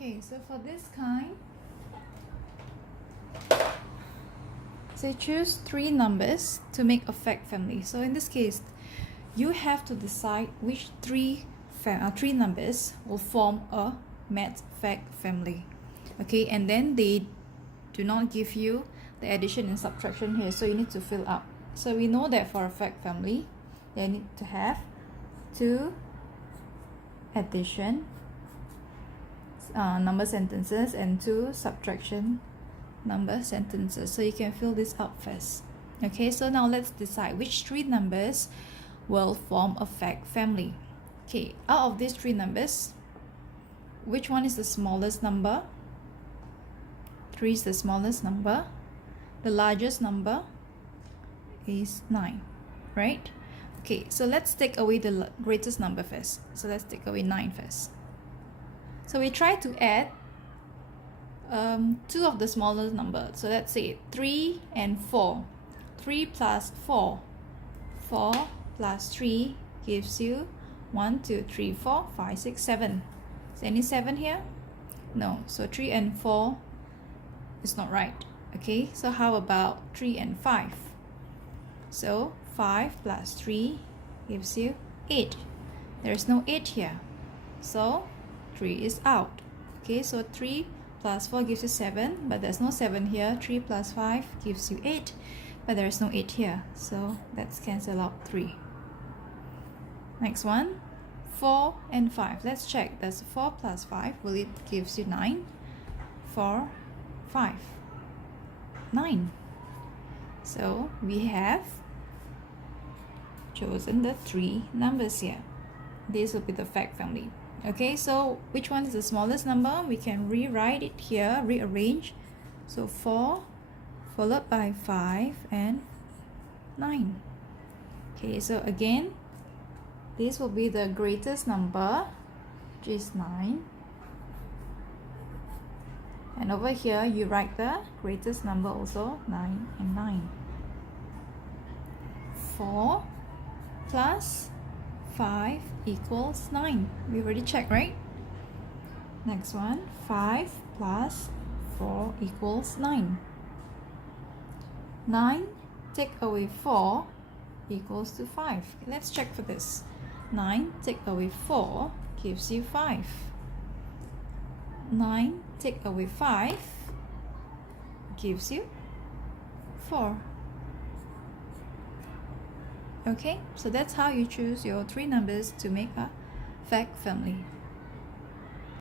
Okay, so for this kind, say choose 3 numbers to make a fact family. So in this case, you have to decide which three numbers will form a math fact family. Okay, and then they do not give you the addition and subtraction here, so you need to fill up. So we know that for a fact family, they need to have 2 addition number sentences and 2 subtraction number sentences. So you can fill this up first. Okay, so now let's decide which 3 numbers will form a fact family. Okay, out of these 3 numbers, which one is the smallest number? 3 is the smallest number. The largest number is 9, right? Okay, so let's take away the greatest number first. So let's take away 9 first. So we try to add 2 of the smallest number. So let's say 3 and 4. 3 plus 4. 4 plus 3 gives you 1, 2, 3, 4, 5, 6, 7. Is there any 7 here? No. So 3 and 4 is not right. Okay, so how about 3 and 5? So 5 plus 3 gives you 8. There is no 8 here. So 3 is out. Okay, so 3 plus 4 gives you 7, but there's no 7 here. 3 plus 5 gives you 8, but there is no 8 here. So let's cancel out 3. Next one, 4 and 5. Let's check. Does 4 plus 5, will it gives you 9? 4, 5, 9. So we have chosen the 3 numbers here. This will be the fact family. Okay, so which one is the smallest number? We can rewrite it here, rearrange. So 4 followed by 5 and 9. Okay, so again, this will be the greatest number, which is 9. And over here, you write the greatest number also, 9 and 9. 4 plus 5 equals 9. We already checked, right? Next one, 5 plus 4 equals 9. 9 take away 4 equals to 5. Let's check for this. 9 take away 4 gives you 5. 9 take away 5 gives you 4. Okay, so that's how you choose your 3 numbers to make a fact family.